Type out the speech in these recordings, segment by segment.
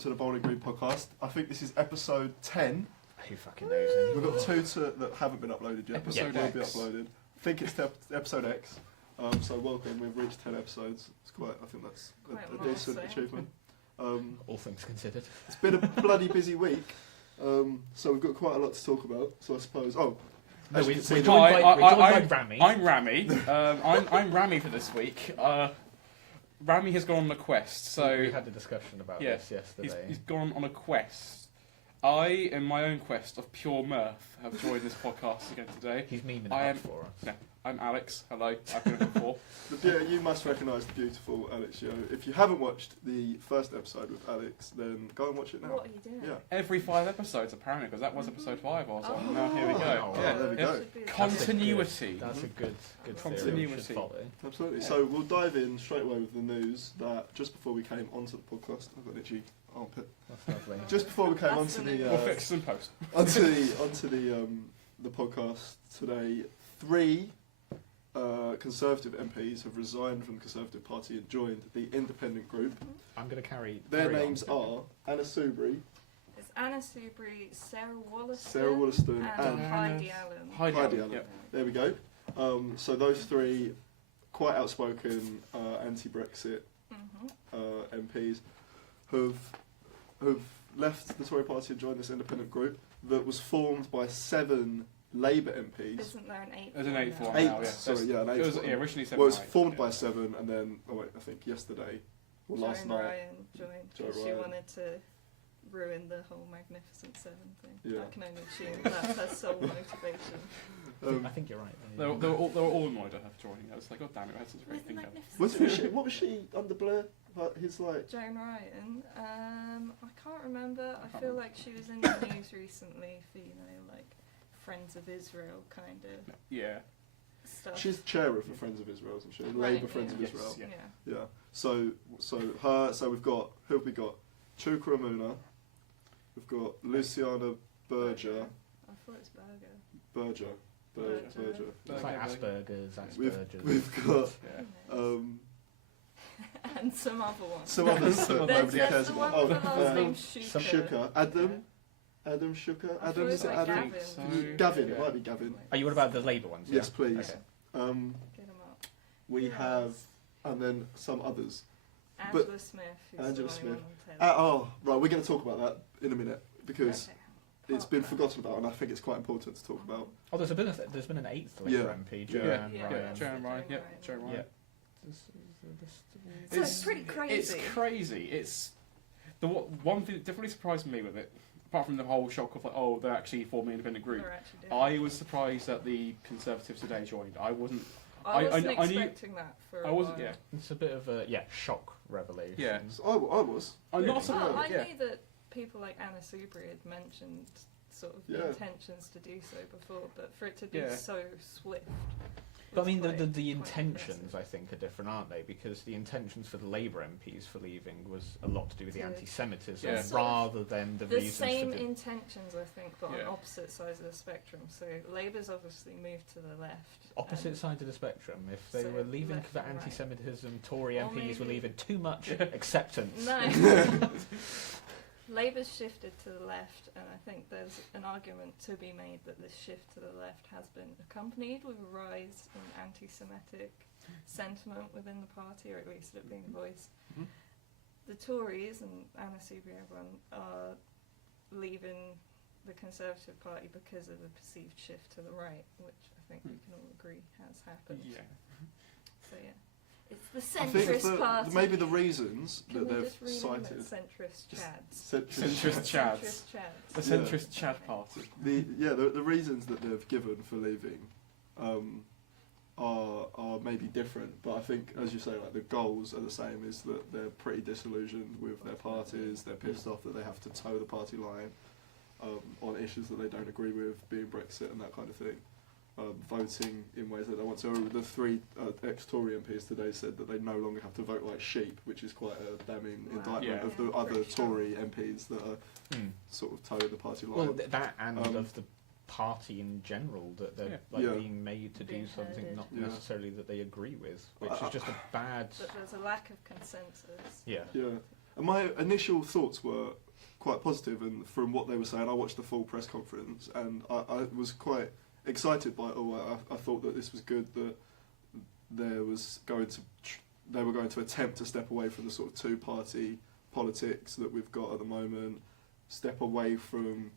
to the Bowling Green podcast. I think this is episode 10. Who fucking knows? We've got two that haven't been uploaded yet. Episode will X. be uploaded. I think it's episode X. So welcome. We've reached 10 episodes. It's quite. I think that's a decent achievement. All things considered. It's been a bloody busy week. So we've got quite a lot to talk about. So I suppose. Oh. No, we're joined by Rami. I'm Rami. I'm Rami for this week. Rami has gone on a quest. So we had a discussion about this yesterday. He's gone on a quest. I, in my own quest of pure mirth, have joined this podcast again today. He's memeing it up for us. No, I'm Alex. Hello. I've been here before. You must recognise the beautiful Alex Yo. If you haven't watched the first episode with Alex, then go and watch it now. What are you doing? Yeah. Every 5 episodes, apparently, because that was episode 5 I was on. Now here we go. Wow. Yeah, There we go. Continuity. That's a good Continuity. theory we should follow. Absolutely. Yeah. So we'll dive in straight away with the news that just before we came onto the podcast, I've got an itchy armpit. That's lovely. Just before we came onto We'll fix this in post. onto the podcast today, 3 Conservative MPs have resigned from the Conservative Party and joined the independent group. I'm going to carry. Their names are Anna Soubry, It's Anna Soubry, Sarah Wollaston, and and Heidi Allen. Heidi Allen. Yep. There we go. So those 3 quite outspoken anti-Brexit MPs have left the Tory party and joined this independent group that was formed by 7 Labour MPs. Isn't there an 8th? There's an 8th one. 8, now, yeah. sorry, yeah, an 8th It was one. originally 7. Well, it was formed by 7, and then I think yesterday or last Joan night. Ryan joined because Jo she Ryan. wanted to ruin the whole Magnificent 7 thing. Yeah. I can only assume that's her sole motivation. I think you're right. They were all annoyed at her for joining. I was like, God damn it, that's such a great With the thing. Magnificent What was she under Blair? His like. Joan Ryan. I can't remember. I feel like she was in the news recently for like Friends of Israel kind of Yeah. stuff. She's chair of the Friends of Israel, isn't she? Right, Labour Friends of Yes, Israel. yeah. Yeah. Yeah. So we've got who have we got? Chukra Amuna. We've got Luciana Berger. I thought it was Berger. Berger. It's like Asperger's, We've Asperger's. got Yeah. And some other ones. some others that nobody There's cares the about. one with the last name Shuker. Shuker. Adam Shuker. I thought Adam, it is it was Adam? Gavin. So, Gavin. yeah. It might be Gavin. Are you on about the Labour ones? Yes, yeah? please. Okay. Get them up. We Yes. have, and then some others. Angela Smith. Who's Angela the Smith. only one on television. Right, we're going to talk about that in a minute because Okay. it's been forgotten about, and I think it's quite important to talk about. Oh, there's been an 8th Labour MP, Yeah. Joanne Yeah. Ryan. Joan Ryan. Yep. Ryan. Joan Ryan. Yeah. So it's pretty crazy. It's crazy. It's the one thing that definitely surprised me with it, apart from the whole shock of like, oh, they're actually forming an independent group. They're actually doing I it. was surprised that the Conservatives today joined. I wasn't. I wasn't I knew- expecting that for a I wasn't. while. Yeah. It's a bit of a shock revelation. Yeah. So I was. I'm Really? not Well, surprised. I Yeah. knew that people like Anna Soubry had mentioned sort of Yeah. intentions to do so before, but for it to be Yeah. so swift. But I mean, was the quite intentions, impressive. I think, are different, aren't they? Because the intentions for the Labour MPs for leaving was a lot to do with the To- anti-Semitism Yeah. rather than the The reasons same for the... intentions, I think, but Yeah. on opposite sides of the spectrum. So Labour's obviously moved to the left. Opposite and side of the spectrum. If they So were leaving left for and right. anti-Semitism, Tory Or MPs were maybe- leaving too much acceptance. No. Labour's shifted to the left, and I think there's an argument to be made that this shift to the left has been accompanied with a rise in anti-Semitic sentiment within the party, or at least it being voiced. Mhm. The Tories and Anna Soubry, everyone, are leaving the Conservative Party because of the perceived shift to the right, which I think we can all agree has happened. Yeah. So yeah, it's the I think centrist party. maybe the reasons Can that we they've just rename it cited. centrist chads? Centrist Chads. Centrist chads. The Yeah. centrist Chad party. The reasons that they've given for leaving are maybe different, but I think, as you say, like the goals are the same. Is that they're pretty disillusioned with their parties. They're pissed off that they have to toe the party line on issues that they don't agree with, being Brexit and that kind of thing. Voting in ways that they want to. The 3 ex-Tory MPs today said that they no longer have to vote like sheep, which is quite a damning Wow. indictment Yeah. of the Yeah, other pretty strong. Tory MPs that are sort of toeing the party line. Well, that and Um, of the party in general, that they're Yeah. being made to do Being something herded. not Yeah. necessarily that they agree with, which is just a bad... But there's a lack of consensus. Yeah. Yeah, And my initial thoughts were quite positive, and from what they were saying, I watched the full press conference, and I was quite excited by it all. I thought that this was good, that they were going to attempt to step away from the sort of two-party politics that we've got at the moment, step away from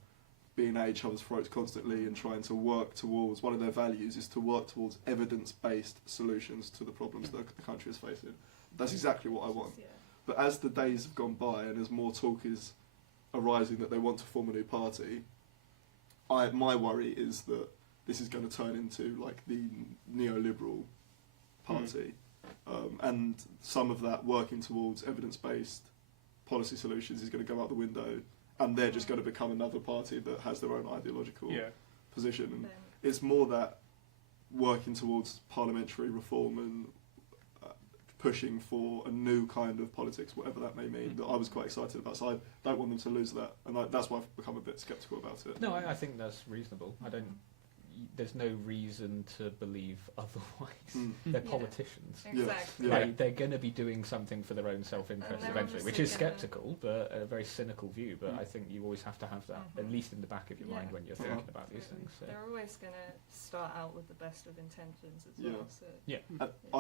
being at each other's throats constantly and trying to work towards, one of their values is to work towards evidence-based solutions to the problems that the country is facing. That's exactly what I want. Yeah. But as the days have gone by and as more talk is arising that they want to form a new party, my worry is that this is going to turn into like the neoliberal party, and some of that working towards evidence-based policy solutions is going to go out the window, and they're just going to become another party that has their own ideological position. And it's more that working towards parliamentary reform and pushing for a new kind of politics, whatever that may mean, that I was quite excited about. So I don't want them to lose that, and that's why I've become a bit sceptical about it. No, I think that's reasonable. There's no reason to believe otherwise. They're politicians. Exactly. Yeah. Like, they're going to be doing something for their own self-interest And eventually, they're which is obviously sceptical, but a very cynical view. But I think you always have to have that, at least in the back of your mind when you're thinking about these things. So. They're always going to start out with the best of intentions as Yeah. well. So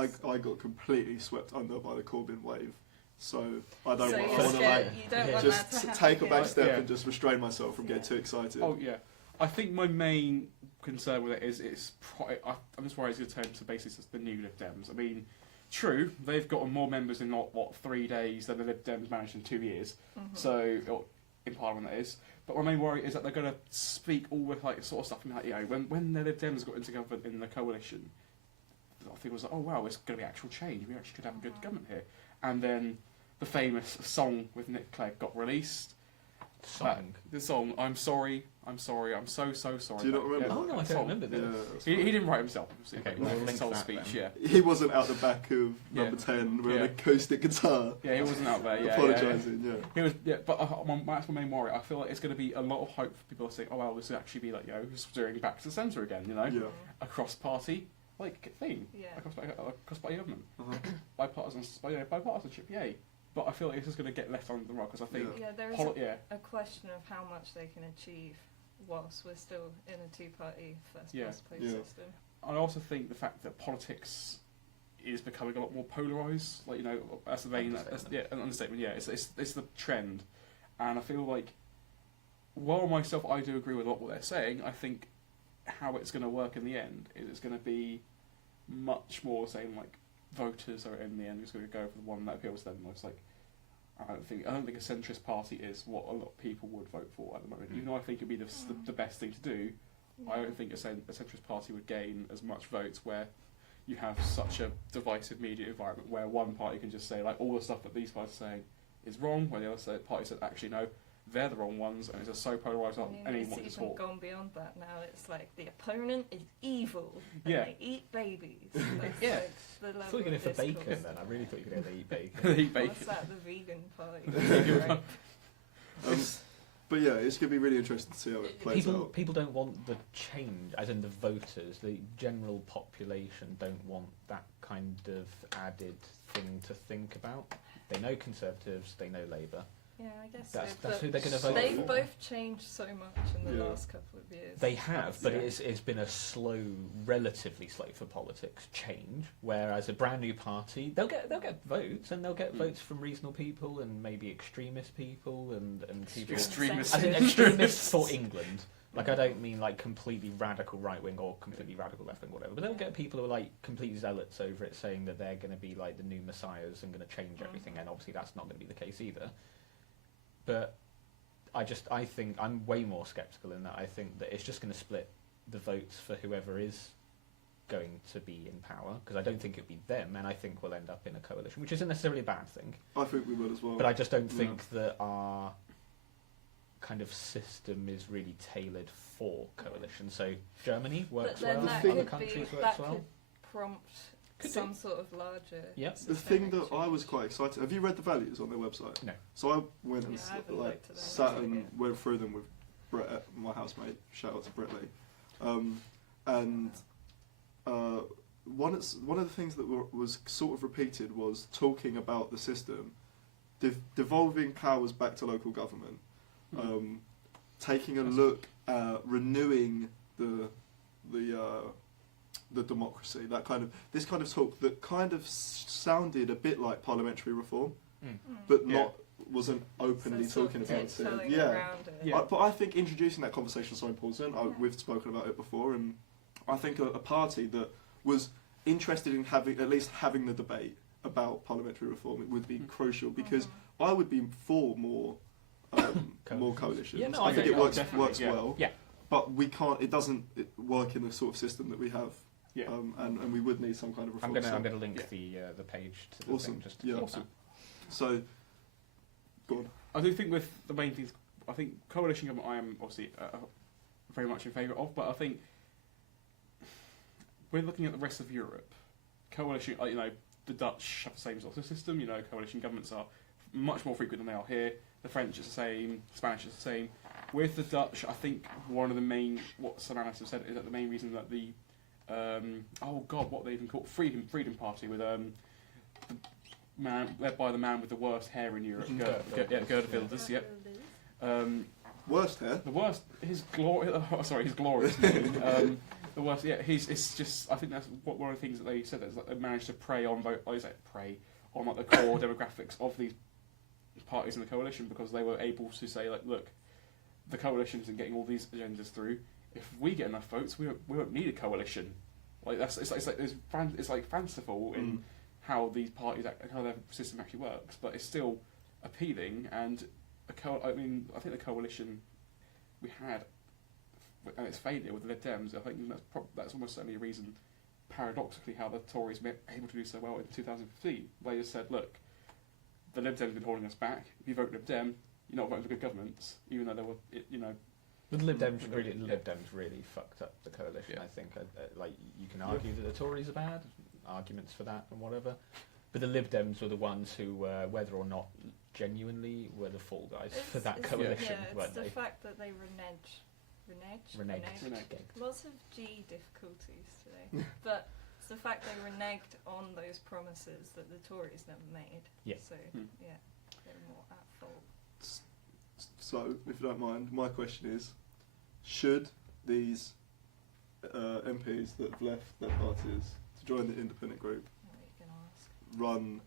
And I got completely swept under by the Corbyn wave, so I don't So want you're to scared- like you don't want just that to happen take a back again. step and just restrain myself from getting too excited. Oh yeah, I think my main concern with it is I'm just worried it's going to turn to basically just the new Lib Dems. I mean, true, they've got more members in what 3 days than the Lib Dems managed in 2 years. So in Parliament that is. But my main worry is that they're going to speak all with like sort of stuff. Like, when the Lib Dems got into government in the coalition, I think it was like, oh wow, it's going to be actual change. We actually could have a good government here. And then the famous song with Nick Clegg got released. The song, I'm sorry, I'm so sorry. Do you not remember? Oh no, I don't remember this. Yeah, He didn't write himself, obviously. Okay, but we'll his link whole that speech, then. He wasn't out the back of number 10 with an acoustic guitar. Yeah, he wasn't out there. Apologising. He was, but that's my main worry. I feel like it's going to be a lot of hope for people to say, oh well, this will actually be like steering back to the centre again. A cross-party thing, across party government, bipartisanship, yay. But I feel like this is going to get left under the rug because I think there is a question of how much they can achieve whilst we're still in a two-party first past post system. I also think the fact that politics is becoming a lot more polarised, that's the vein. An understatement. Yeah, it's the trend, and I feel like while myself I do agree with a lot what they're saying, I think how it's going to work in the end is it's going to be much more saying like voters are in the end just going to go for the one that appeals to them most. Like I don't think a centrist party is what a lot of people would vote for at the moment. Even though I think it'd be the best thing to do, I don't think a centrist party would gain as much votes where you have such a divisive media environment where one party can just say like all the stuff that these parties are saying is wrong, where the other party said actually no, they're the wrong ones, and it's just so polarised on anyone what to It's support. even gone beyond that now. It's like the opponent is evil. And they eat babies. That's Yeah. like the level I thought you were going of for bacon discourse. then. I really thought you were going to eat bacon. Eat bacon. What's that? The vegan party. Right. But yeah, it's going to be really interesting to see how it plays out. People don't want the change, as in the voters. The general population don't want that kind of added thing to think about. They know Conservatives, they know Labour. Yeah, I guess That's so. who they're going to vote They've for. both changed so much in the last couple of years. They have, but it's been a slow, relatively slow for politics change. Whereas a brand new party, they'll get votes, and they'll get votes from reasonable people and maybe extremist people and people. Extremists. As in extremists for England. Like I don't mean like completely radical right wing or completely radical left wing, whatever. But they'll get people who are like complete zealots over it, saying that they're going to be like the new messiahs and going to change everything. And obviously that's not going to be the case either. But I think I'm way more sceptical in that. I think that it's just going to split the votes for whoever is going to be in power, because I don't think it'll be them, and I think we'll end up in a coalition, which isn't necessarily a bad thing. I think we will as well. But I just don't think that our kind of system is really tailored for coalition. So Germany works But then well, that other could countries be, works that well. could prompt Could some do. sort of larger. Yep. The thing that systemic I was change. quite excited. Have you read the values on their website? No. So I went and Yeah, I haven't like looked at them, sat actually, and yeah. went through them with Brett, my housemate. Shout out to Brett Lee. And one of the things that was sort of repeated was talking about the system devolving powers back to local government, taking a look at renewing the democracy. This kind of talk that kind of sounded a bit like parliamentary reform, but wasn't openly talking about it. But I think introducing that conversation is so important. We've spoken about it before, and I think a party that was interested in having the debate about parliamentary reform, it would be crucial, because I would be for more coalitions. Yeah, no, I think it works well. Yeah. But we can't. It doesn't work in the sort of system that we have. Yeah. And we would need some kind of reform. I'm gonna link the page to the thing just to keep that. So, go on. I do think with the main things, I think coalition government I am obviously very much in favour of, but I think we're looking at the rest of Europe. Coalition, the Dutch have the same sort of system. Coalition governments are much more frequent than they are here. The French is the same. Spanish is the same. With the Dutch, I think one of the main, what some analysts have said, is that the main reason that the what they even call Freedom Party with the man led by the man with the worst hair in Europe, Geert Wilders. Yep. Worst hair. The worst. His glorious name. The worst. Yeah. It's just. I think that's one of the things that they said, is that they managed to prey on the core demographics of these parties in the coalition, because they were able to say, like, look, the coalition isn't getting all these agendas through. If we get enough votes, we won't need a coalition. Like it's like fanciful in how these parties how their system actually works, but it's still appealing. And I think the coalition we had and its failure with the Lib Dems, I think that's almost certainly a reason, paradoxically, how the Tories were able to do so well in 2015. They just said, look, the Lib Dems have been holding us back. If you vote Lib Dem, you're not voting for good governments, even though there were, But the Lib Dems really fucked up the coalition. I think, you can argue that the Tories are bad, arguments for that and whatever, but the Lib Dems were the ones who, whether or not genuinely, were the fall guys for that coalition. It's the fact that they reneged. Lots of G difficulties today, but it's the fact they reneged on those promises that the Tories never made. Yeah. So they're more at fault. So, if you don't mind, my question is, should these MPs that have left their parties to join the independent group run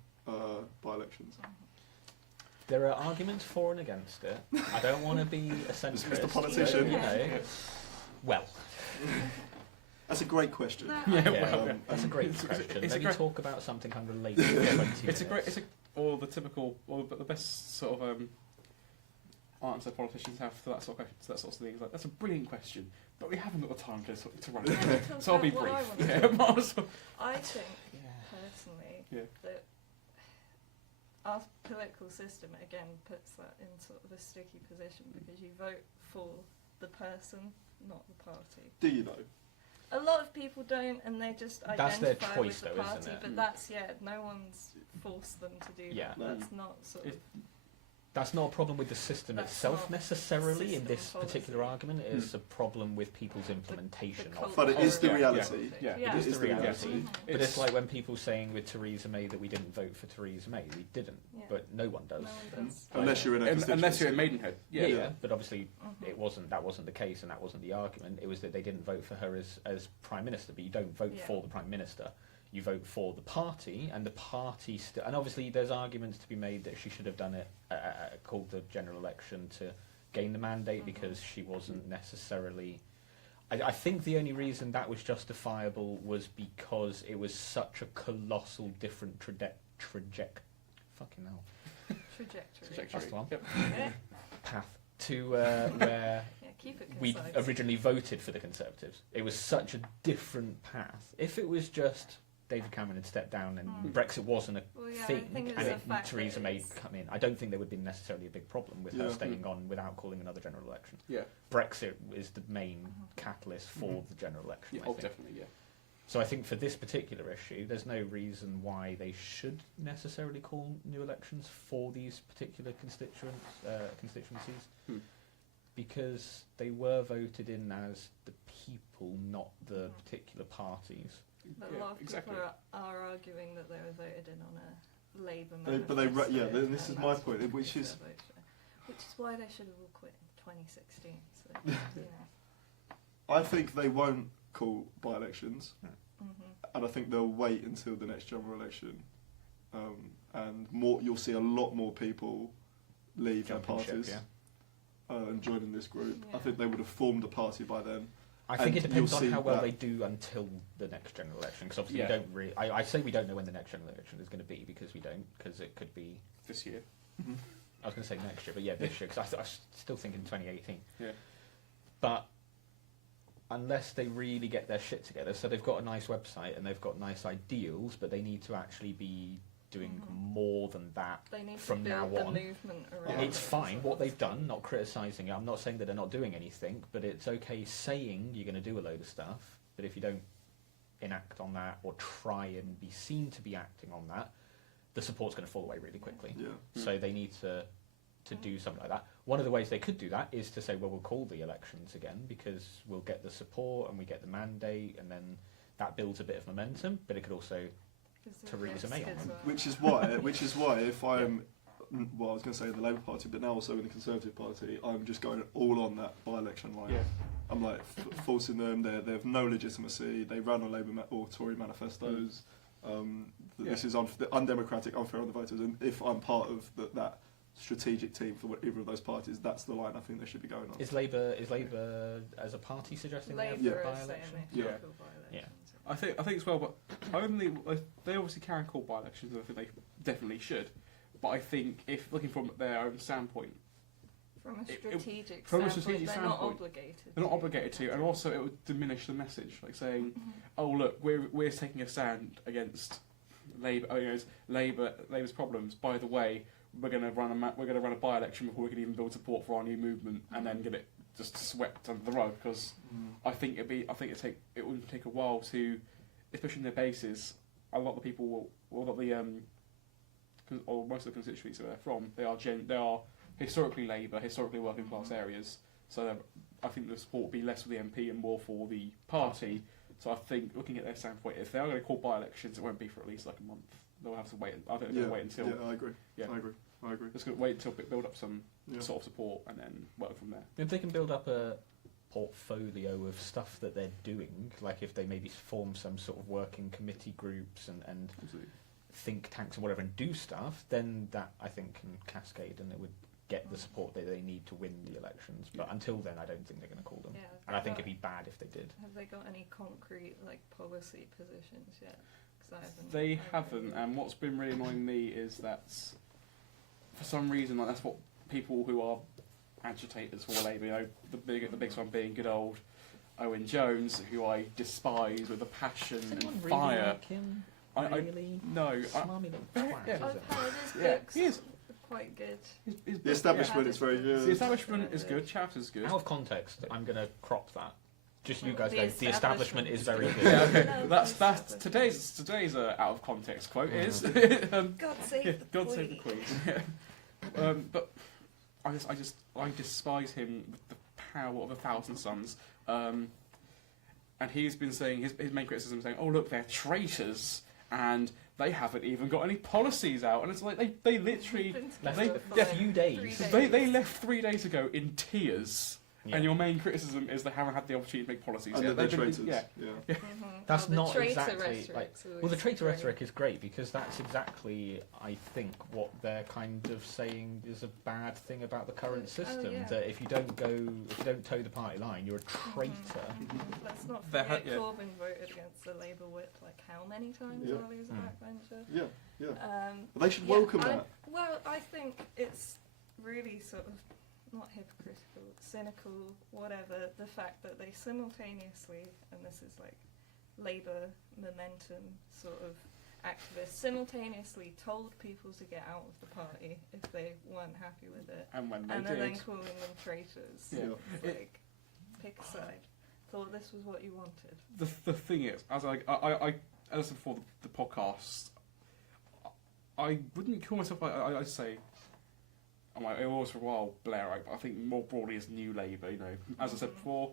by-elections? There are arguments for and against it. I don't want to be a centrist. Mr. Politician. Well. That's a great question. That's a great question. Let me talk about something unrelated. The best sort of answer politicians have to that sort of question, to that sort of thing. Like, that's a brilliant question, but we haven't got the time to run it. So I'll be brief. I think personally that our political system again puts that in sort of a sticky position, because you vote for the person, not the party. Do you though? A lot of people don't, and they just identify with the party. But that's no one's forced them to do that. That's not sort of. That's not a problem with the system itself necessarily. In this particular argument, it is a problem with people's implementation of it. But it is the reality. It is the reality. But it's like when people saying with Theresa May that we didn't vote for Theresa May. We didn't, but no one does. Unless you're in Maidenhead. But obviously it wasn't. That wasn't the case, and that wasn't the argument. It was that they didn't vote for her as Prime Minister. But you don't vote for the Prime Minister. You vote for the party, and the party and obviously there's arguments to be made that she should have done it, called the general election to gain the mandate, because she wasn't necessarily. I think the only reason that was justifiable was because it was such a colossal different trajectory. That's the one. Path to where we originally voted for the Conservatives. It was such a different path. If it was just David Cameron had stepped down and Brexit wasn't a thing, and Theresa May come in, I don't think there would be necessarily a big problem with her staying on without calling another general election. Brexit is the main catalyst for the general election. I think. Definitely, So I think for this particular issue, there's no reason why they should necessarily call new elections for these particular constituencies, because they were voted in as the people, not the particular parties. But a lot of people are arguing that they were voted in on a Labour But they, manifesto. yeah. This is and my that's point, what which they is said about it. Which is why they should have all quit in 2016. So, you know. I think they won't call by-elections, Mm-hmm. and I think they'll wait until the next general election, and you'll see a lot more people leave their Jumping ship, parties and joining this group. I Yeah. think they would have formed a party by then. I think And it depends you'll on see how well that- they do until the next general election, because obviously Yeah. we don't really. I say we don't know when the next general election is going to be, because we don't, because it could be. this year. I was going to say next year, but yeah, this year, because I still think in 2018. Yeah. But unless they really get their shit together, so they've got a nice website and they've got nice ideals, but they need to actually be doing Mhm. more than that. They need From to now build the on. movement around. It's it fine as what well. they've done, not criticising it. I'm not saying that they're not doing anything, but it's okay saying you're going to do a load of stuff, but if you don't enact on that or try and be seen to be acting on that, the support's going to fall away really quickly. Yeah. So they need to do something like that. One of the ways they could do that is to say, well, we'll call the elections again because we'll get the support and we get the mandate, and then that builds a bit of momentum, but it could also 'Cause the Theresa May risk on as them. well. Which is why if I'm, well, I was going to say the Labour Party, but now also in the Conservative Party, I'm just going all on that by-election line. Yeah. I'm like forcing them. They have no legitimacy. They run on Labour or Tory manifestos. This is undemocratic, unfair on the voters. And if I'm part of that strategic team for either of those parties, that's the line I think they should be going on. Is Labour as a party suggesting they have Labour a is saying by-election? they Yeah. should call by-elections. I think as well, but they obviously can call by-elections, and I think they definitely should. But I think if looking from their own standpoint, From a It- strategic from a standpoint, strategic they're not standpoint, obligated. they're not obligated to, and also it would diminish the message, like saying, Mhm. "Oh look, we're taking a stand against Labour, Labour's problems. By the way, we're going to run a by-election before we can even build support for our new movement, and then get it just swept under the rug." Because I think it would take a while to, especially in their bases. A lot of the people or most of the constituencies where they're from, they are historically Labour, historically working class areas. So I think the support will be less for the MP and more for the party. So I think, looking at their standpoint, if they are going to call by-elections, it won't be for at least like a month. They'll have to wait. I think they're going to wait until. Yeah, I agree. Yeah. I agree. Just going to wait until build up some Yeah. sort of support and then work from there. If they can build up a portfolio of stuff that they're doing, like if they maybe form some sort of working committee groups and Absolutely. think tanks and whatever and do stuff, then that I think can cascade and it would get the support that they need to win the elections. But until then, I don't think they're going to call them. Yeah, And I think but it'd be bad if they did. Have they got any concrete policy positions yet? 'Cause I haven't. They I haven't, and what's been really annoying me is that for some reason, that's what people who are agitators for Labour, the biggest one being good old Owen Jones, who I despise with a passion Does and anyone really fire. like him? I Really? no, Smarmy little Yeah. twat, Yeah. is I've it? heard his Yeah, books he is. are quite good. The establishment is very The good. establishment is good. Chapter's good. Out of context, I'm going to crop that. Just you guys The know, the establishment is very good. Yeah, okay. No, That's the today's out of context quote is God save yeah, the God Queen. save the Queen. But I despise him with the power of 1,000 suns. And he's been saying his main criticism is saying, "Oh look, they're traitors, and they haven't even got any policies out." And it's like they literally Left They- a yeah, few days. they left 3 days ago in tears. Yeah. And your main criticism is they haven't had the opportunity to make policies And yet. they're They've been- traitors. yeah. That's the not traitor exactly rhetoric's like. always Well, the traitor great. rhetoric is great because that's exactly, I think, what they're kind of saying is a bad thing about the current system. yeah. That if you don't toe the party line, you're a traitor. Let's not There forget ha- yeah. Corbyn voted against the Labour whip like how many times Yeah. while he was a backbencher? Yeah. But they should Yeah, welcome that. Well, I think it's really sort of not hypocritical, cynical, whatever, the fact that they simultaneously, and this is like Labour momentum sort of activists, simultaneously told people to get out of the party if they weren't happy with it, And when they and did, then calling them traitors. Yeah. It's like, pick a side. Thought this was what you wanted. the thing is, as I said before the podcast, I wouldn't call myself. I'd say I'm like it was for a while Blairite, but I think more broadly as New Labour. You know, as I said before,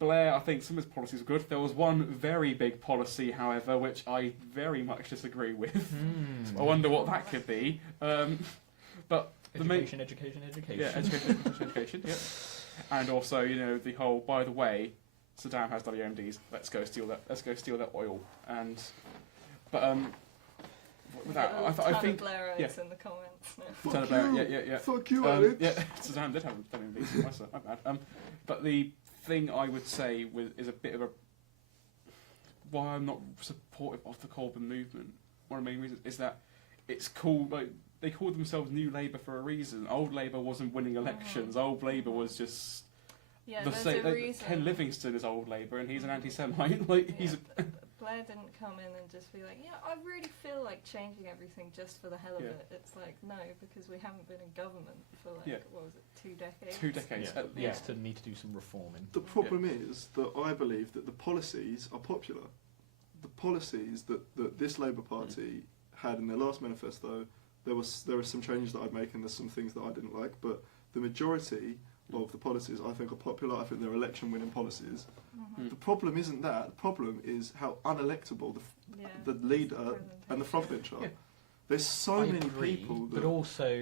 Blair, I think some of his policies were good. There was one very big policy, however, which I very much disagree with. I wonder what that could be. But the main Education. yeah, education, yeah. And also, the whole. By the way, Saddam has WMDs. Let's go steal that oil. But with that, I think Blairites in the comments. No. Fuck you. Yeah. Fuck you, Alex. Yeah, Saddam did have WMDs. My bad. But the thing I would say is a bit of a why I'm not supportive of the Corbyn movement. One of the main reasons is that it's called they called themselves New Labour for a reason. Old Labour wasn't winning elections. Old Labour was just there's a reason. Ken Livingstone is Old Labour, and he's an anti-Semite. Blair didn't come in and just be like, I really feel like changing everything just for the hell of it. It's like, no, because we haven't been in government for what was it, 2 decades? 2 decades. Yes, to need to do some reforming. The problem is that I believe that the policies are popular. The policies that this Labour Party had in their last manifesto, there were some changes that I'd make and there's some things that I didn't like, but the majority of the policies I think are popular. I think they're election-winning policies. The problem isn't that. The problem is how unelectable the leader and the frontbench are. There's so many people that... But also,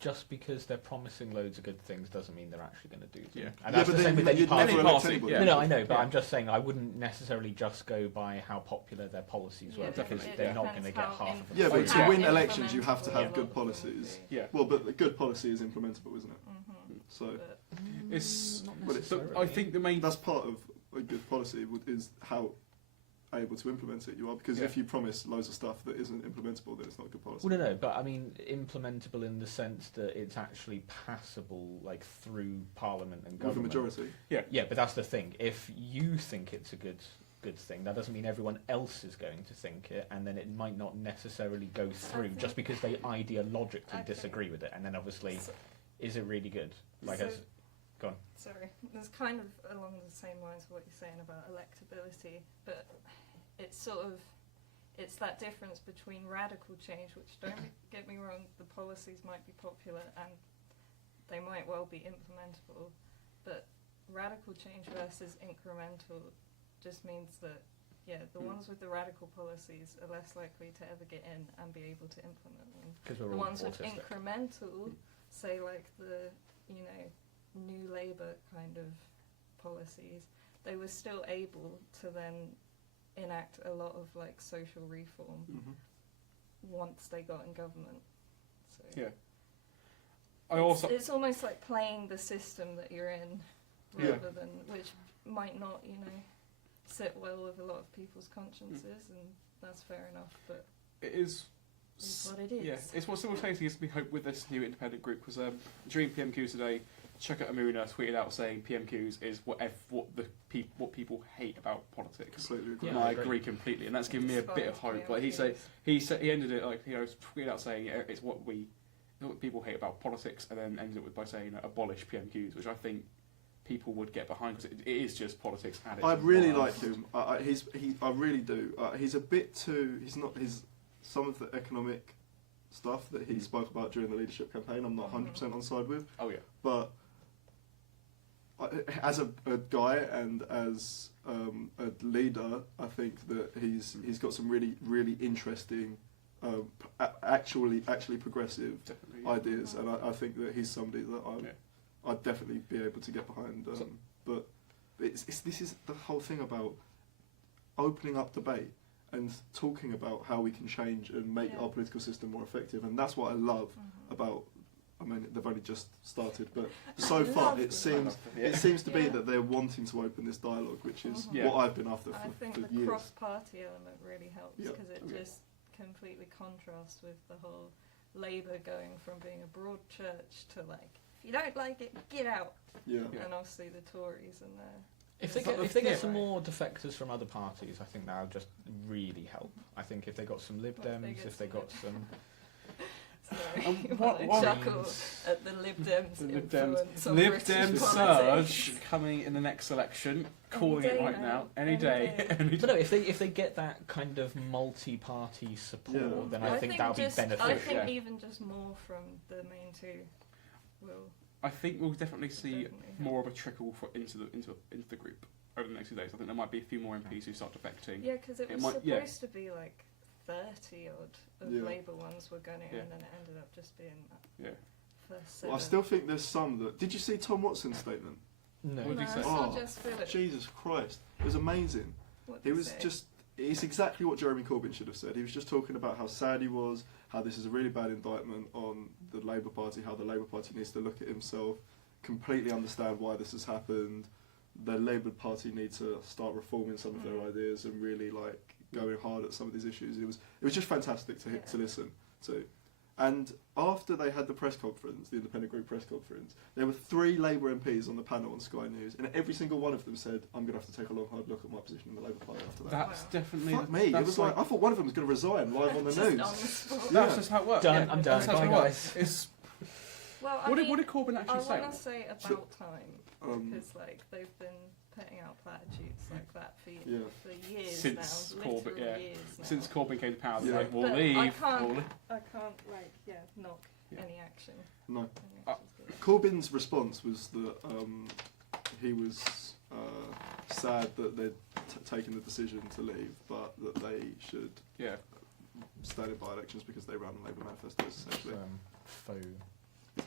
just because they're promising loads of good things doesn't mean they're actually going to do them. And that's the same with any party. No, I know, but I'm just saying I wouldn't necessarily just go by how popular their policies were, because they're not going to get half of them. Yeah, but to win elections you have to have good policies. Well, but the good policy is implementable, isn't it? So it's not necessarily. I think the main... That's part of a good policy is how able to implement it you are, because if you promise loads of stuff that isn't implementable, then it's not good policy. Well, no, but I mean implementable in the sense that it's actually passable, like through Parliament and government. With a majority. Yeah, but that's the thing. If you think it's a good thing, that doesn't mean everyone else is going to think it, and then it might not necessarily go through just because they ideologically disagree with it. And then obviously, is it really good? Go on. Sorry, it's kind of along the same lines of what you're saying about electability, but it's it's that difference between radical change, which, don't get me wrong, the policies might be popular and they might well be implementable, but radical change versus incremental just means that the ones with the radical policies are less likely to ever get in and be able to implement them. Because we're the all ones with autistic. incremental, say like the New Labour kind of policies, they were still able to then enact a lot of like social reform once they got in government. So it's almost like playing the system that you're in, rather than, which might not sit well with a lot of people's consciences, and that's fair enough. But it is what it is. Yeah, it's what simultaneously is to be hoped with this new independent group, because during PMQs today, Chuka Amuna tweeted out saying PMQs is what people hate about politics. Completely agree. And I agree completely, and that's given me a bit of hope. Like he ended it like tweeted out saying it's what people hate about politics, and then ended it by saying abolish PMQs, which I think people would get behind, because it is just politics. I really like him. I really do. He's a bit too. Some of the economic stuff that he spoke about during the leadership campaign, I'm not 100% on side with. Oh yeah. But as a guy and as a leader, I think that he's got some really interesting, actually progressive ideas, and I think that he's somebody that I'd definitely be able to get behind. But this is the whole thing about opening up debate and talking about how we can change and make our political system more effective, and that's what I love about. I mean, they've only just started, but so far it seems to be that they're wanting to open this dialogue, which is what I've been after for years. I think the cross-party element really helps, because it just completely contrasts with the whole Labour going from being a broad church to like, if you don't like it, get out. And obviously the Tories and their... If they get some more defectors from other parties, I think that'll just really help. I think if they got some Lib Dems, if they got some... chuckle at the Lib Dems influence on Lib British Dem politics. surge coming in the next election, calling it right now, any day. But no, if they get that kind of multi-party support, then I think that'll be beneficial. I think even just more from the main two will. I think we'll definitely see Definitely more of a trickle into the group over the next few days. I think there might be a few more MPs who start defecting. Yeah, because it was supposed to be like 30 odd of Labour ones were going in, and then it ended up just being that first 7. Well, I still think there's some that. Did you see Tom Watson's statement? No. What did he say? I saw Jess Phillips. Jesus Christ, it was amazing. What It did was say? just. It's exactly what Jeremy Corbyn should have said. He was just talking about how sad he was, how this is a really bad indictment on the Labour Party, how the Labour Party needs to look at himself, completely understand why this has happened. The Labour Party need to start reforming some of their ideas and really like going hard at some of these issues. It was just fantastic to listen to. And after they had the press conference, the independent group press conference, there were 3 Labour MPs on the panel on Sky News, and every single one of them said, "I'm going to have to take a long, hard look at my position in the Labour Party after that." That's definitely. Fuck me! It was like I thought one of them was going to resign live on the Just news. on the spot. That's just how it works. Done, I'm done. That's how Bye, it works. guys. It's, Well, what did Corbyn actually say? I want to say about time, because like they've been putting out platitudes like that for years Since now, Corbyn, literal years now. Since Corbyn came to power, Yeah. like, we'll But leave. I can't we'll leave. knock any action. No. Any action's good. Corbyn's response was that he was sad that they'd taken the decision to leave, but that they should stand in by-elections because they ran Labour manifestos, essentially. Faux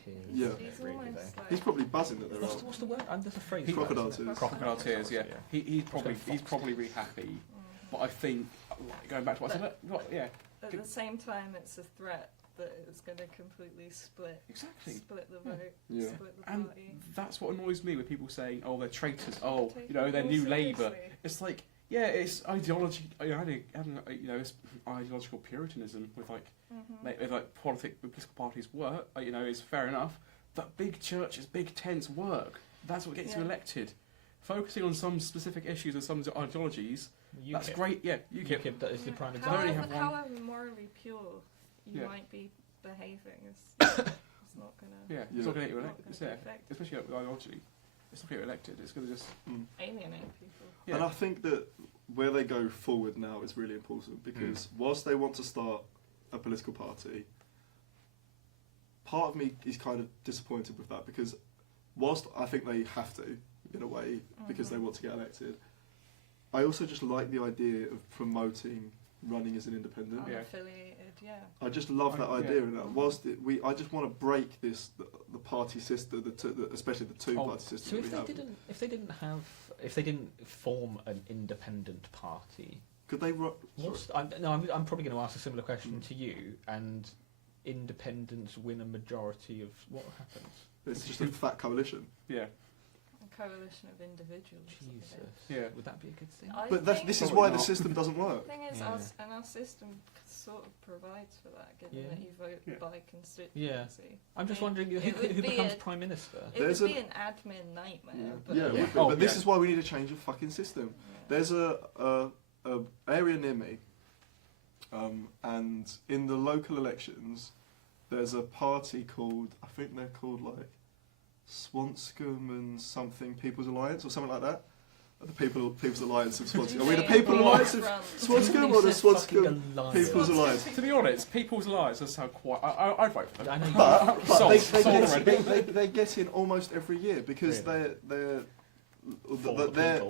tears. Yeah. He's really, almost though. like He's probably buzzing that they're What's, out. what's the word? There's a phrase. Crocodile tears. Crocodile tears. Yeah, Yeah. he's probably really happy. But I think going back to what I said, at the same time, it's a threat that it's going to completely split the vote, Yeah. split the and party. that's what annoys me with people saying, "Oh, they're traitors." Oh, Take you know, it they're more New Labour. seriously. It's like, it's ideology. It's ideological puritanism with like, with like political parties work. Is fair enough. But big churches, big tents work. That's what gets you elected. Focusing on some specific issues and some ideologies, that's great. Yeah, UKIP. That is the prime I only example. have one. However morally pure you might be behaving, it's not going to It's not going to get you not elected. gonna be effective. Especially with ideology. It's not going to get you elected. It's going to just. Alienate people. Yeah. And I think that where they go forward now is really important because whilst they want to start a political party, part of me is kind of disappointed with that because whilst I think they have to, in a way, because they want to get elected, I also just like the idea of promoting running as an independent. Unaffiliated, I just love that idea, and whilst I just want to break this the party system, especially the two-party system. So that we have. if they didn't form an independent party, Could they? I'm probably going to ask a similar question to you. And independents win a majority of what happens? It's just a fat coalition. Yeah. A coalition of individuals. Jesus. Yeah. Would that be a good thing? But this is Probably why not. the system doesn't work. The thing is, our system sort of provides for that, given that you vote by constituency. I'm just I mean, wondering who it would becomes be prime minister. It would be an admin nightmare. But It would be. But this is why we need a change of fucking system. There's a area near me, and in the local elections, there's a party called, I think they're called like Swanscombe and something People's Alliance or something like that. The People's Alliance of Swanscombe. Are we the People Alliance of Swanscombe or the Swanscombe People's Alliance? To be honest, People's Alliance does sound quite. I'd vote for them. I know. But they get in almost every year because they're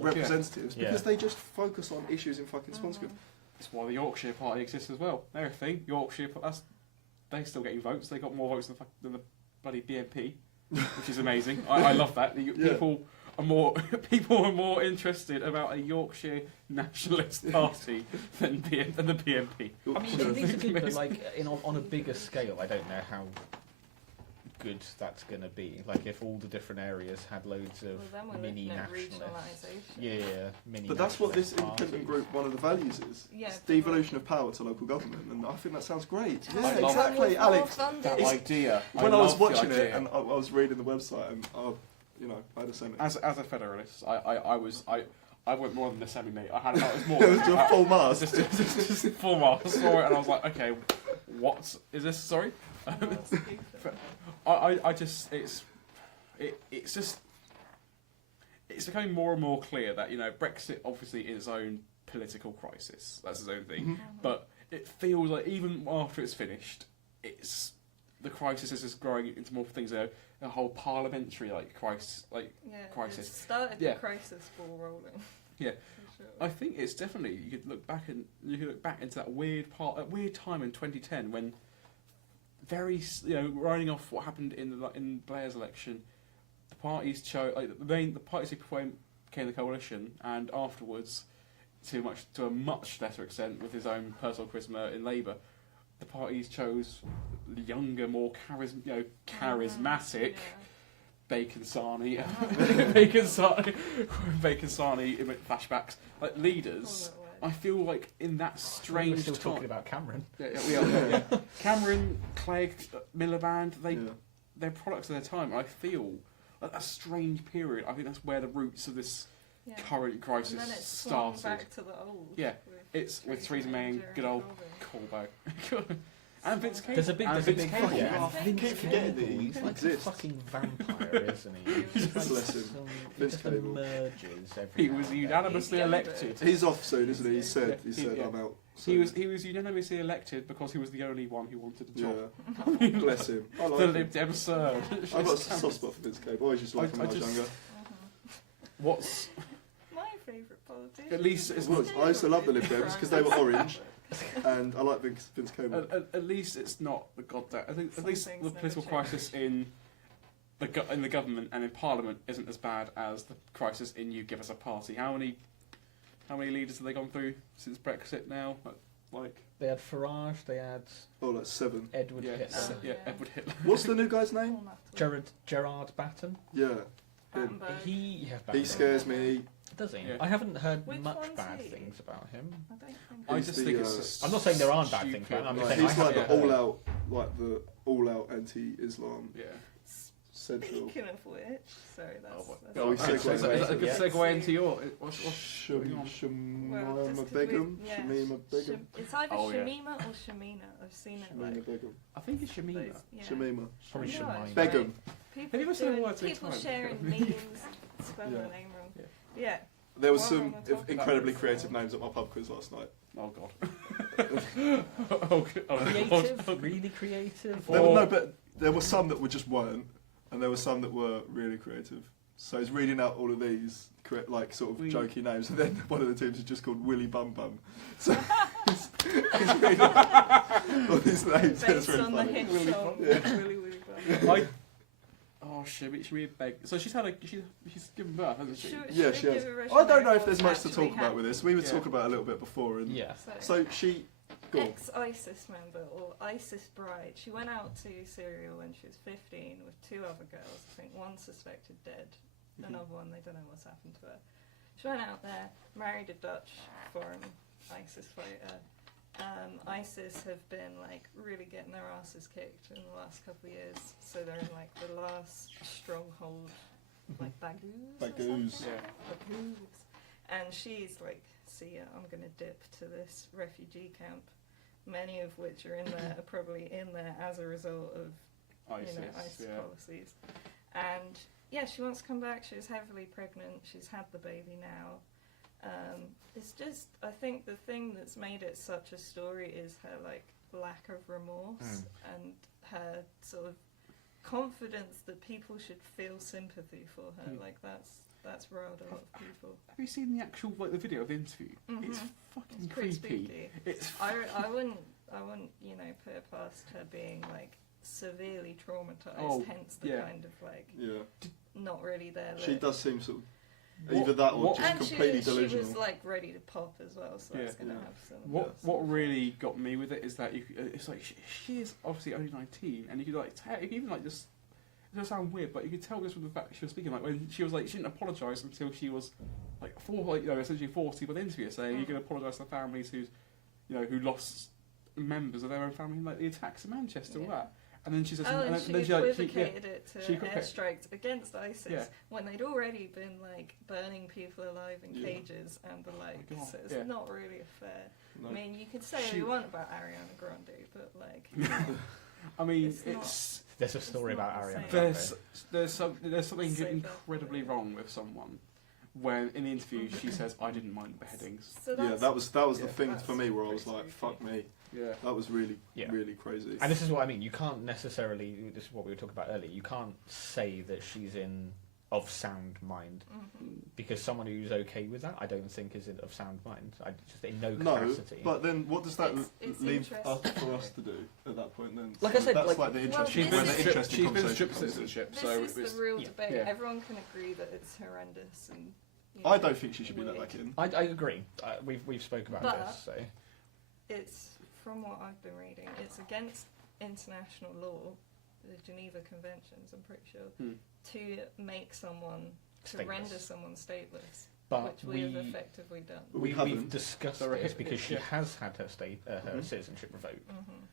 representatives because they just focus on issues in fucking Swanscombe. That's why the Yorkshire Party exists as well. They're a thing. Yorkshire, they're still getting votes. They got more votes than the bloody BNP, which is amazing. I love that. People are more interested about a Yorkshire nationalist party than the BNP. I mean, these are good, but like on a bigger scale, I don't know how good that's going to be. Like if all the different areas had loads of mini nationalists. Mini. But that's what this independent group, one of the values is. It's the devolution of power to local government, and I think that sounds great. Yeah, exactly, Alex. That idea. When I was watching it and I was reading the website, and I had the same. As a federalist, I went more than the semi mate. I was more. It was a full mast. just full mast. Saw it and I was like, okay, what is this? Sorry. It's becoming more and more clear that Brexit obviously is its own political crisis. That's its own thing. But it feels like even after it's finished, the crisis is just growing into more things. a whole parliamentary crisis. It started Yeah. the crisis ball rolling. Yeah. For sure. I think it's definitely you could look back into that weird time in 2010 when riding off what happened in Blair's election, the parties the parties who became the coalition, and afterwards, to a much lesser extent, with his own personal charisma in Labour, the parties chose the younger, more charismatic. Bacon Sarnie, Bacon Sarnie flashbacks, leaders. I feel like in that strange We're still time. talking about Cameron. Yeah, we are. Yeah. Cameron, Clegg, Miliband, they're products of their time. I feel like a strange period. I think that's where the roots of this current crisis and then it's started. back to the old. Yeah, it's with Theresa May and good old Corbyn. And Vince Cable. There's a big Cable. yeah. I keep forgetting that he He's like a exists. fucking vampire, isn't he? He's like Bless him. he Vince just Cable. emerges every He now was and then. unanimously He's elected. He's off soon, isn't he? He said, Yeah. I'm out. He soon." was unanimously elected because he was the only one who wanted the job. Yeah. Bless him. I like him. Lived absurd. I've got a soft spot for Vince Cable. I always used to like him when I was younger. What's My favourite politician. at least it's It was. I used to love the Lib Dems because they were orange, and I like Vince Cable. at least it's not the goddamn. I think at Some least things the never political change. crisis in the government and in Parliament isn't as bad as the crisis in you give us a party. How many leaders have they gone through since Brexit now? Like They had Farage, they had Oh, like 7. Edward yeah, Hitler, Yeah. Edward Hitler. What's the new guy's name? Gerard Batten. Yeah. Amber. He He scares me. does he? Yeah. I haven't heard Which much one's bad he? things about him. I don't think. I He's just the, think it's just I'm not saying there aren't bad things stupid, about him, I'm like- saying I He's like haven't the heard. all out anti-Islam Yeah. central. Speaking of which, sorry, that's. Oh, Is he's that a good Yeah. segue into your? What's going on? Shamima Begum. Shamima Begum. It's either Oh, yeah. Shamima or Shamina. I've seen it Shamima like Begum. I think it's Shamima. those. Yeah. Shamima. Probably No, Shemima. it's Begum. People Have you ever said the doing- word three people times? sharing memes, spelling Yeah. the name wrong. Yeah. Yeah. There was Well, some on the topic incredibly of- creative names at my pub quiz last night. Oh god. oh, Creative, really creative. There were, Or- no, but there were some that were just weren't, and there were some that were really creative. So he's reading out all of these, sort of jokey names, and then one of the teams is just called Willy Bum Bum. So he's reading out all these names. It's Based really on the funny. hit Really song. Yeah. Really bad. Oh, Shamima Begum. So she's given birth, hasn't she? Yeah, she has. give a I don't resume know if of there's much to actually talk about with this. We were Yeah. talking about it a little bit before, and Yeah. so she. Go on. Ex-ISIS member or ISIS bride. She went out to Syria when she was 15 with 2 other girls. I think one suspected dead, another one they don't know what's happened to her. She went out there, married a Dutch foreign ISIS fighter. ISIS have been really getting their asses kicked in the last couple of years, so they're in the last stronghold, Baghouz. or Baghouz. something? Baghouz. And she's see ya, I'm gonna dip to this refugee camp, many of which are probably in there as a result of ISIS policies. And yeah, she wants to come back. She was heavily pregnant. She's had the baby now. It's just, I think the thing that's made it such a story is her lack of remorse and her sort of confidence that people should feel sympathy for her. That's riled a lot of people. Have you seen the actual the video of the interview? It's fucking It's pretty creepy. spooky. It's I wouldn't put it past her being severely traumatized. Oh, hence the yeah. kind of Yeah. not really there. She look. does seem sort of What- either that or what- just And completely she delusional. was ready to pop as well, so that's Yeah. going to Yeah. have some. what really got me with it is that it's she is obviously only 19, and you could tell, you could even just. It does sound weird, but you could tell this from the fact she was speaking. When she was she didn't apologise until she was essentially 40 by the interview, saying you can apologise to the families who lost members of their own family, the attacks in Manchester, all Yeah. that. And then she says, Oh, and and she then equivocated it to She equivocated- airstrikes against ISIS Yeah. when they'd already been burning people alive in Yeah. cages and the like. God, So it's yeah. not really fair. No. I mean, you could say what She- you want about Ariana Grande, but I mean, It's not- it's There's a story It's not about the Ariana same. Grande. there's something Save that for incredibly later. wrong with someone when in the interview she says, "I didn't mind the beheadings." So Yeah, that was the Yeah. thing That's for me where I was pretty like, spooky. fuck me. Yeah. That was really, Yeah. really crazy. And this is what I mean. You can't necessarily. This is what we were talking about earlier. You can't say that she's of sound mind because someone who's okay with that, I don't think is of sound mind. I just in no No, capacity. but then what does that It's leave interesting. for us to do at that point then? Like I said, that's like- like the Well, interesting, this where is- the interesting she's been conversation stripped comes in. citizenship, This so is it's, the real yeah. debate. Yeah. Everyone can agree that it's horrendous, and you I know, don't think she should be let weird. back in. I agree. We've spoken about But- this. So It's from what I've been reading. It's against international law, the Geneva Conventions. I'm pretty sure to make someone to Stateless. render someone stateless, but which we have effectively done. But we we've haven't. discussed So this because she yeah. has had her her Mhm. citizenship revoked, Mm-hmm.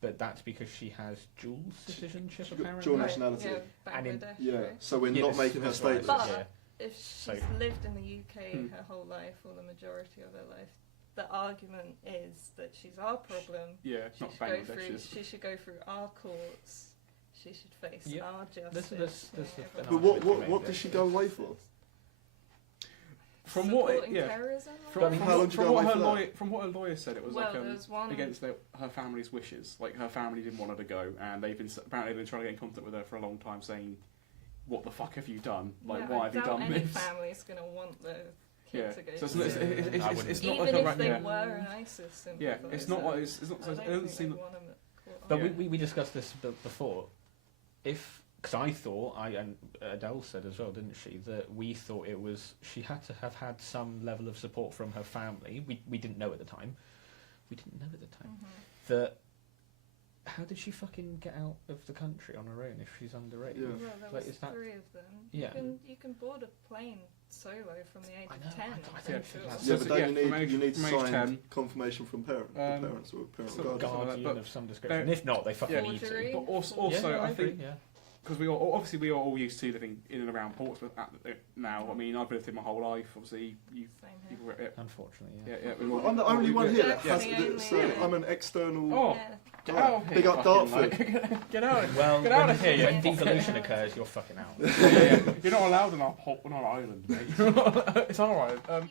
but that's because she has dual citizenship She got apparently. dual nationality. Yeah, And in- Bangladesh. Yeah, right? so we're Yeah, not this- making her this is what I stateless. But- said, If So- she's lived in the UK Hmm. her whole life, or the majority of her life, the argument is that she's our problem. yeah, She not should, go through, Bangladesh's. she should go through our courts. She should face Yep. our justice. This- you this know, is an everyone- But argument to what make does there. she go away for? From what, Supporting yeah, terrorism. from, I mean, how long did you go away for that? from what her lawyer said, it was well, like there was one. against her family's wishes. Like her family didn't want her to go, and apparently they've been trying to get in contact with her for a long time, saying, "What the fuck have you done? Like, yeah, why have you I doubt done any this?" family's going to want their kid Yeah, to go so it's, to it's, Syria. it's, it's, I it's, wouldn't. it's not Even like a if right. they Yeah, were an ISIS yeah, sympathiser, it's not like it's not. I It don't doesn't think seem. they'd want 'em caught But up. Yeah. we discussed this before. Because I thought, and Adele said as well, didn't she, that we thought it was, she had to have had some level of support from her family. We didn't know at the time. Mhm. That, how did she fucking get out of the country on her own if she's underage? Yeah. Well, there Like, was is that- 3 of them. Yeah. You can board a plane solo from the age I of know, 10. I I'm don't pretty think sure. that's- Yeah, So but don't yeah, from you age- need from age signed 10. confirmation from parents or parent so guardian. Guardian but- of some description. And if not, they fucking need to. Forgery. But also, Yeah, I agree, think yeah. because we are all used to living in and around Portsmouth now. I mean, I've lived here my whole life. Obviously, you Same people here. were, yeah, Unfortunately, yeah, yeah. yeah. Well, I'm the only one here that has Yeah. it, so I'm an external. Oh, Yeah. get Right, out of here! big up fucking, Dartford. like, get out! Well, Get out of when, here, when you devolution fucking- occurs, you're fucking out. Yeah. You're not allowed on our island, mate. It's all right. Either